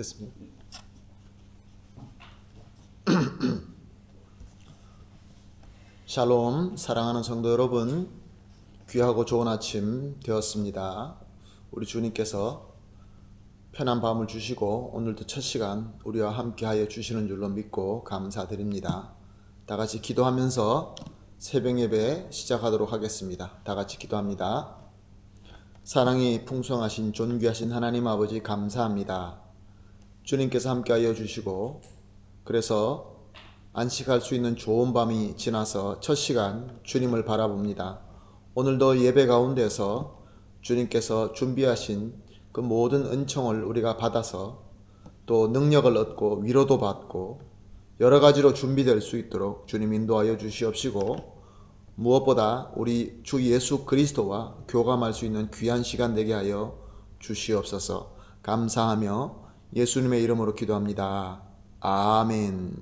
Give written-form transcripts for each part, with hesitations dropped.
됐습니다. 샬롬, 사랑하는 성도 여러분, 귀하고 좋은 아침 되었습니다. 우리 주님께서 편한 밤을 주시고 오늘도 첫 시간 우리와 함께하여 주시는 줄로 믿고 감사드립니다. 다 같이 기도하면서 새벽 예배 시작하도록 하겠습니다. 다 같이 기도합니다. 사랑이 풍성하신 존귀하신 하나님 아버지 감사합니다. 주님께서 함께하여 주시고 그래서 안식할 수 있는 좋은 밤이 지나서 첫 시간 주님을 바라봅니다. 오늘도 예배 가운데서 주님께서 준비하신 그 모든 은총을 우리가 받아서 또 능력을 얻고 위로도 받고 여러 가지로 준비될 수 있도록 주님 인도하여 주시옵시고 무엇보다 우리 주 예수 그리스도와 교감할 수 있는 귀한 시간 되게 하여 주시옵소서. 감사하며 예수님의 이름으로 기도합니다. 아멘.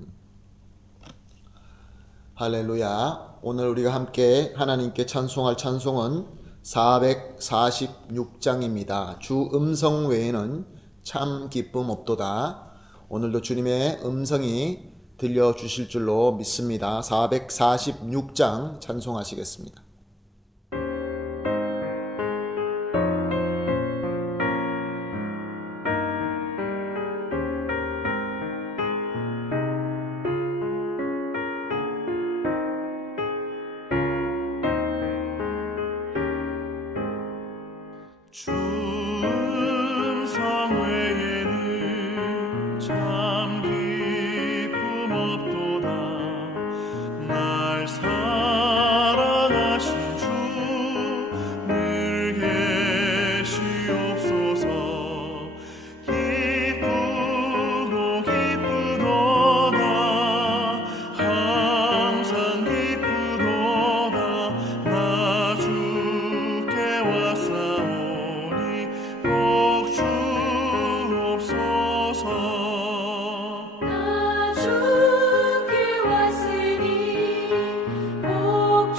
할렐루야. 오늘 우리가 함께 하나님께 찬송할 찬송은 446장입니다. 주 음성 외에는 참 기쁨 없도다. 오늘도 주님의 음성이 들려주실 줄로 믿습니다. 446장 찬송하시겠습니다. 주 음성 외에는 참 기쁨 없도다. 날 사랑하신 주 늘 계시옵소서. 기쁘고 기쁘도다. 항상 기쁘도다. 나 주께 왔사오니 복 주옵소서. 나 주께 왔으니 복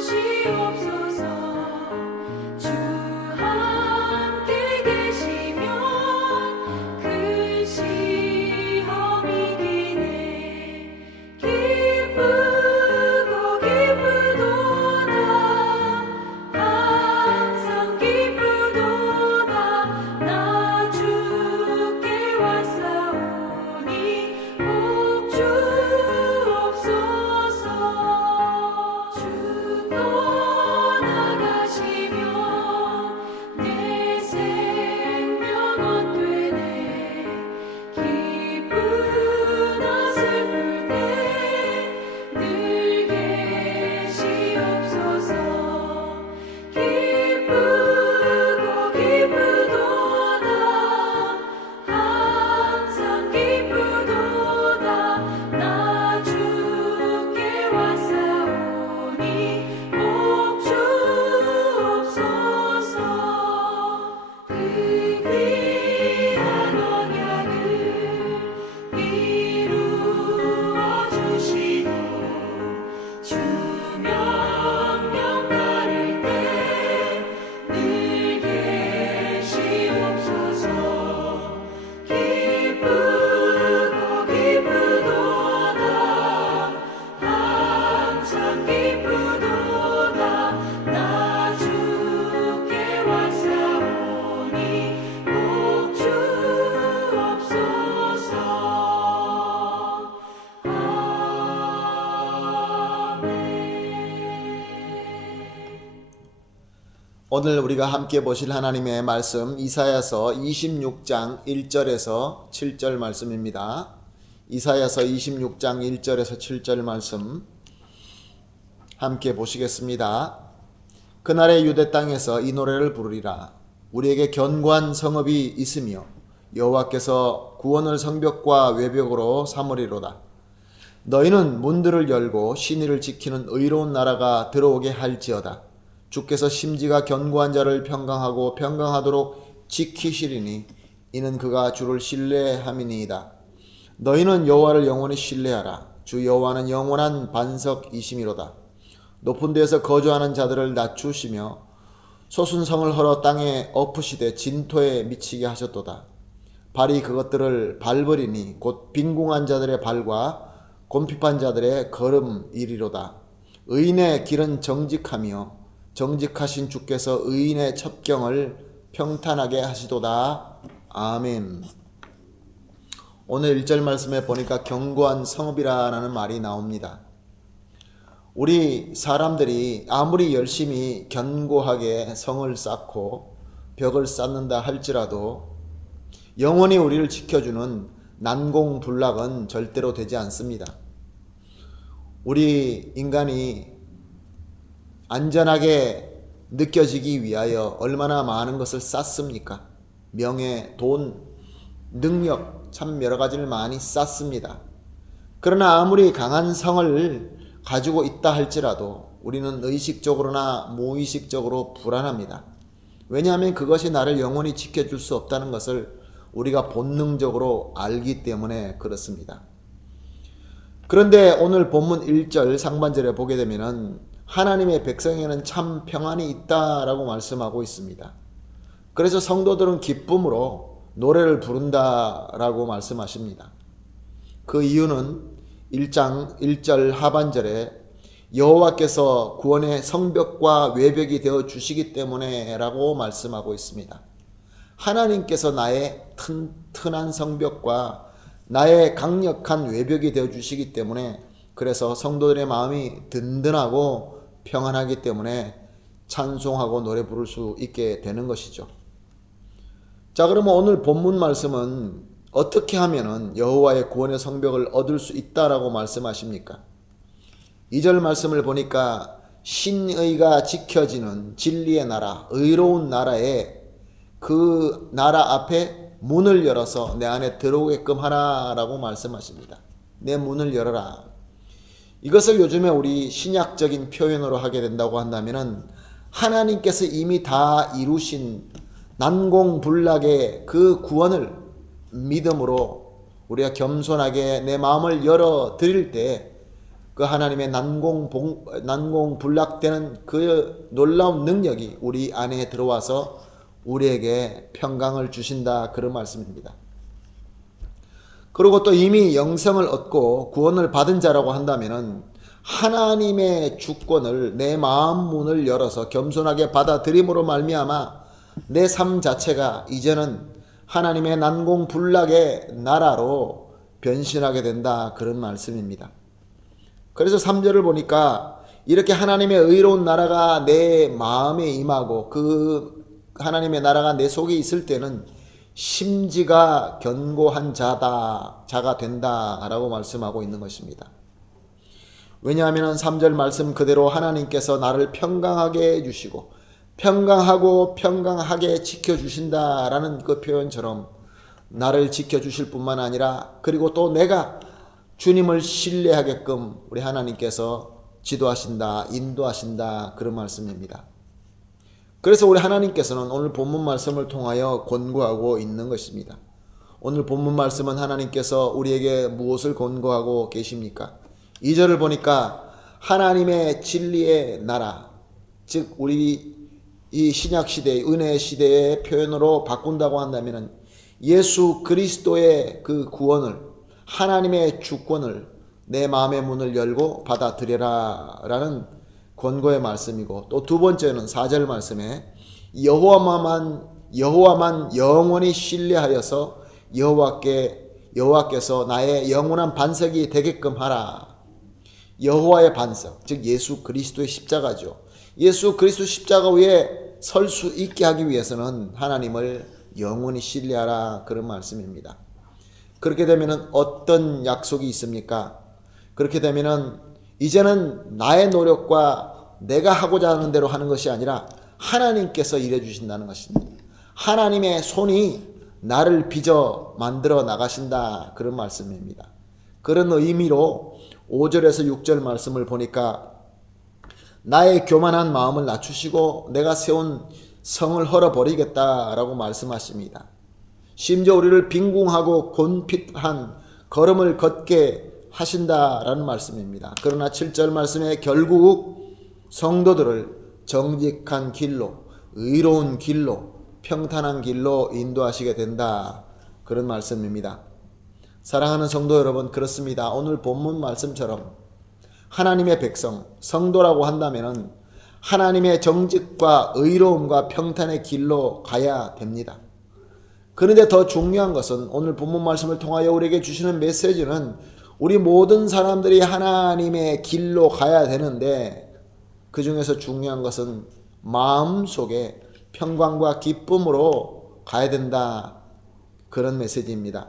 주시옵소서. 주 함께 계시면 큰 시험이 기네. 기쁘고 기쁘도다. 항상 기쁘도다. 나 주께 왔사오니 복 주옵소서. 주 떠나가시면 내 생명 헛되네. 기쁘나 슬플 때 늘 계시옵소서. 기쁘고 기쁘도다. 항상 기쁘도다. 나 주께 왔사오니 복 주옵소서. 그 귀한 언약을 이루어 주시고 주 명령 따를 때 늘 계시옵소서. 기쁘고 기쁘도다. 항상 기쁘도다. 나 주께 왔사오니 복 주옵소서. 아멘. 오늘 우리가 함께 보실 하나님의 말씀 이사야서 26장 1절에서 7절 말씀입니다. 이사야서 26장 1절에서 7절 말씀 함께 보시겠습니다. 그날의 유대 땅에서 이 노래를 부르리라. 우리에게 견고한 성읍이 있으며 여호와께서 구원을 성벽과 외벽으로 삼으리로다. 너희는 문들을 열고 신의를 지키는 의로운 나라가 들어오게 할지어다. 주께서 심지가 견고한 자를 평강하고 평강하도록 지키시리니 이는 그가 주를 신뢰함이니이다. 너희는 여호와를 영원히 신뢰하라. 주 여호와는 영원한 반석이심이로다. 높은 데에서 거주하는 자들을 낮추시며 솟은 성을 헐어 땅에 엎으시되 진토에 미치게 하셨도다. 발이 그것들을 밟으리니 곧 빈궁한 자들의 발과 곰핍한 자들의 걸음이리로다. 의인의 길은 정직하며 정직하신 주께서 의인의 첩경을 평탄하게 하시도다. 아멘. 오늘 1절 말씀에 보니까 견고한 성읍이라는 말이 나옵니다. 우리 사람들이 아무리 열심히 견고하게 성을 쌓고 벽을 쌓는다 할지라도 영원히 우리를 지켜주는 난공불락은 절대로 되지 않습니다. 우리 인간이 안전하게 느껴지기 위하여 얼마나 많은 것을 쌓습니까? 명예, 돈, 능력, 참 여러 가지를 많이 쌓습니다. 그러나 아무리 강한 성을 가지고 있다 할지라도 우리는 의식적으로나 무의식적으로 불안합니다. 왜냐하면 그것이 나를 영원히 지켜줄 수 없다는 것을 우리가 본능적으로 알기 때문에 그렇습니다. 그런데 오늘 본문 1절 상반절에 보게 되면은 하나님의 백성에는 참 평안이 있다라고 말씀하고 있습니다. 그래서 성도들은 기쁨으로 노래를 부른다라고 말씀하십니다. 그 이유는 1장 1절 하반절에 여호와께서 구원의 성벽과 외벽이 되어 주시기 때문에 라고 말씀하고 있습니다. 하나님께서 나의 튼튼한 성벽과 나의 강력한 외벽이 되어 주시기 때문에, 그래서 성도들의 마음이 든든하고 평안하기 때문에 찬송하고 노래 부를 수 있게 되는 것이죠. 자, 그러면 오늘 본문 말씀은 어떻게 하면은 여호와의 구원의 성벽을 얻을 수 있다라고 말씀하십니까? 2절 말씀을 보니까 신의가 지켜지는 진리의 나라, 의로운 나라에 그 나라 앞에 문을 열어서 내 안에 들어오게끔 하라라고 말씀하십니다. 내 문을 열어라. 이것을 요즘에 우리 신약적인 표현으로 하게 된다고 한다면은 하나님께서 이미 다 이루신 난공불락의 그 구원을 믿음으로 우리가 겸손하게 내 마음을 열어 드릴 때 그 하나님의 난공불락되는 그 놀라운 능력이 우리 안에 들어와서 우리에게 평강을 주신다, 그런 말씀입니다. 그리고 또 이미 영생을 얻고 구원을 받은 자라고 한다면은 하나님의 주권을 내 마음 문을 열어서 겸손하게 받아들임으로 말미암아 내 삶 자체가 이제는 하나님의 난공불락의 나라로 변신하게 된다, 그런 말씀입니다. 그래서 3절을 보니까 이렇게 하나님의 의로운 나라가 내 마음에 임하고 그 하나님의 나라가 내 속에 있을 때는 심지가 견고한 자가 된다라고 말씀하고 있는 것입니다. 왜냐하면 3절 말씀 그대로 하나님께서 나를 평강하게 해주시고 평강하고 평강하게 지켜주신다라는 그 표현처럼 나를 지켜주실 뿐만 아니라 그리고 또 내가 주님을 신뢰하게끔 우리 하나님께서 지도하신다, 인도하신다, 그런 말씀입니다. 그래서 우리 하나님께서는 오늘 본문 말씀을 통하여 권고하고 있는 것입니다. 오늘 본문 말씀은 하나님께서 우리에게 무엇을 권고하고 계십니까? 2절을 보니까 하나님의 진리의 나라, 즉 우리 이 신약시대, 은혜 시대의 표현으로 바꾼다고 한다면 예수 그리스도의 그 구원을, 하나님의 주권을 내 마음의 문을 열고 받아들여라 라는 권고의 말씀이고, 또 두 번째는 4절 말씀에 여호와만 영원히 신뢰하여서 여호와께서 나의 영원한 반석이 되게끔 하라. 여호와의 반석, 즉 예수 그리스도의 십자가죠. 예수 그리스도 십자가 위에 설 수 있게 하기 위해서는 하나님을 영원히 신뢰하라, 그런 말씀입니다. 그렇게 되면 어떤 약속이 있습니까? 그렇게 되면 이제는 나의 노력과 내가 하고자 하는 대로 하는 것이 아니라 하나님께서 일해 주신다는 것입니다. 하나님의 손이 나를 빚어 만들어 나가신다, 그런 말씀입니다. 그런 의미로 5절에서 6절 말씀을 보니까 나의 교만한 마음을 낮추시고 내가 세운 성을 헐어버리겠다라고 말씀하십니다. 심지어 우리를 빈궁하고 곤핍한 걸음을 걷게 하신다라는 말씀입니다. 그러나 7절 말씀에 결국 성도들을 정직한 길로, 의로운 길로, 평탄한 길로 인도하시게 된다, 그런 말씀입니다. 사랑하는 성도 여러분, 그렇습니다. 오늘 본문 말씀처럼 하나님의 백성, 성도라고 한다면 하나님의 정직과 의로움과 평탄의 길로 가야 됩니다. 그런데 더 중요한 것은 오늘 본문 말씀을 통하여 우리에게 주시는 메시지는 우리 모든 사람들이 하나님의 길로 가야 되는데 그 중에서 중요한 것은 마음속에 평강과 기쁨으로 가야 된다. 그런 메시지입니다.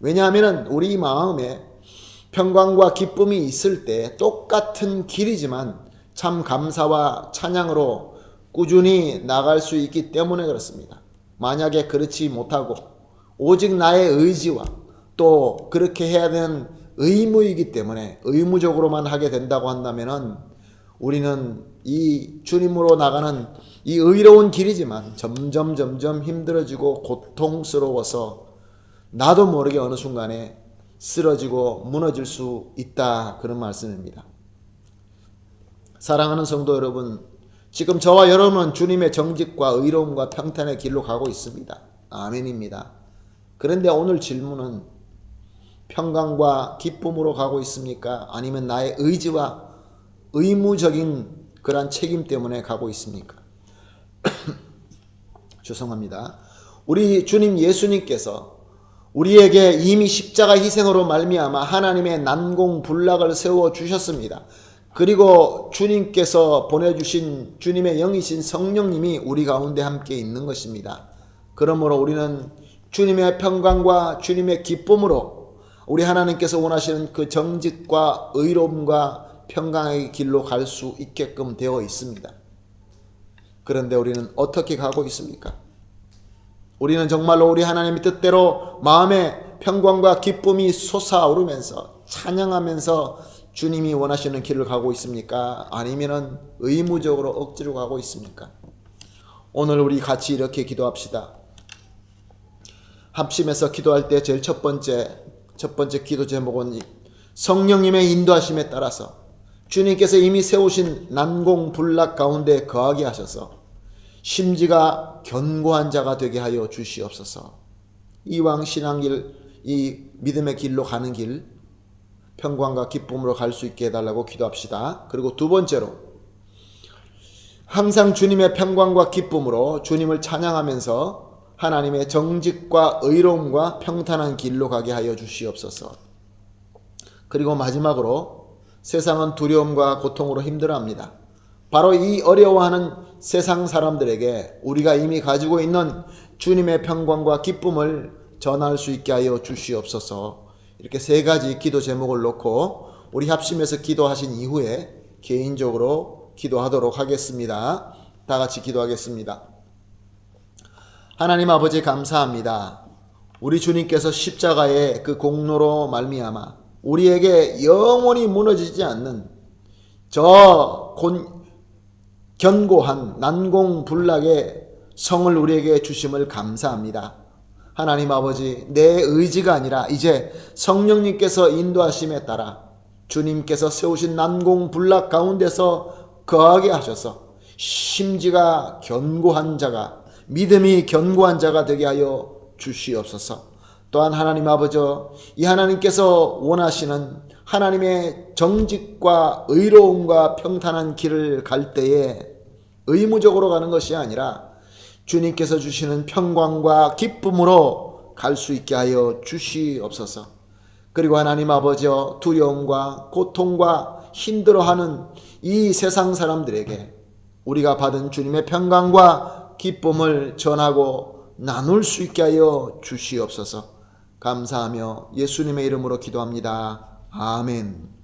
왜냐하면 우리 마음에 평강과 기쁨이 있을 때 똑같은 길이지만 참 감사와 찬양으로 꾸준히 나갈 수 있기 때문에 그렇습니다. 만약에 그렇지 못하고 오직 나의 의지와 또 그렇게 해야 되는 의무이기 때문에 의무적으로만 하게 된다고 한다면 우리는 이 주님으로 나가는 이 의로운 길이지만 점점 힘들어지고 고통스러워서 나도 모르게 어느 순간에 쓰러지고 무너질 수 있다. 그런 말씀입니다. 사랑하는 성도 여러분, 지금 저와 여러분은 주님의 정직과 의로움과 평탄의 길로 가고 있습니다. 아멘입니다. 그런데 오늘 질문은 평강과 기쁨으로 가고 있습니까? 아니면 나의 의지와 의무적인 그러한 책임 때문에 가고 있습니까? 죄송합니다. 우리 주님 예수님께서 우리에게 이미 십자가 희생으로 말미암아 하나님의 난공불락을 세워 주셨습니다. 그리고 주님께서 보내주신 주님의 영이신 성령님이 우리 가운데 함께 있는 것입니다. 그러므로 우리는 주님의 평강과 주님의 기쁨으로 우리 하나님께서 원하시는 그 정직과 의로움과 평강의 길로 갈 수 있게끔 되어 있습니다. 그런데 우리는 어떻게 가고 있습니까? 우리는 정말로 우리 하나님의 뜻대로 마음에 평강과 기쁨이 솟아오르면서 찬양하면서 주님이 원하시는 길을 가고 있습니까? 아니면 의무적으로 억지로 가고 있습니까? 오늘 우리 같이 이렇게 기도합시다. 합심해서 기도할 때 제일 첫 번째 기도 제목은 성령님의 인도하심에 따라서 주님께서 이미 세우신 난공불락 가운데 거하게 하셔서 심지가 견고한 자가 되게 하여 주시옵소서. 이왕 신앙길, 이 믿음의 길로 가는 길, 평강과 기쁨으로 갈 수 있게 해달라고 기도합시다. 그리고 두 번째로 항상 주님의 평강과 기쁨으로 주님을 찬양하면서 하나님의 정직과 의로움과 평탄한 길로 가게 하여 주시옵소서. 그리고 마지막으로 세상은 두려움과 고통으로 힘들어합니다. 바로 이 어려워하는 세상 사람들에게 우리가 이미 가지고 있는 주님의 평강과 기쁨을 전할 수 있게 하여 주시옵소서. 이렇게 세 가지 기도 제목을 놓고 우리 합심해서 기도하신 이후에 개인적으로 기도하도록 하겠습니다. 다 같이 기도하겠습니다. 하나님 아버지 감사합니다. 우리 주님께서 십자가의 그 공로로 말미암아 우리에게 영원히 무너지지 않는 저 견고한 난공불락의 성을 우리에게 주심을 감사합니다. 하나님 아버지, 내 의지가 아니라 이제 성령님께서 인도하심에 따라 주님께서 세우신 난공불락 가운데서 거하게 하셔서 심지가 견고한 자가, 믿음이 견고한 자가 되게 하여 주시옵소서. 또한 하나님 아버지, 이 하나님께서 원하시는 하나님의 정직과 의로움과 평탄한 길을 갈 때에 의무적으로 가는 것이 아니라 주님께서 주시는 평강과 기쁨으로 갈 수 있게 하여 주시옵소서. 그리고 하나님 아버지, 두려움과 고통과 힘들어하는 이 세상 사람들에게 우리가 받은 주님의 평강과 기쁨을 전하고 나눌 수 있게 하여 주시옵소서. 감사하며 예수님의 이름으로 기도합니다. 아멘.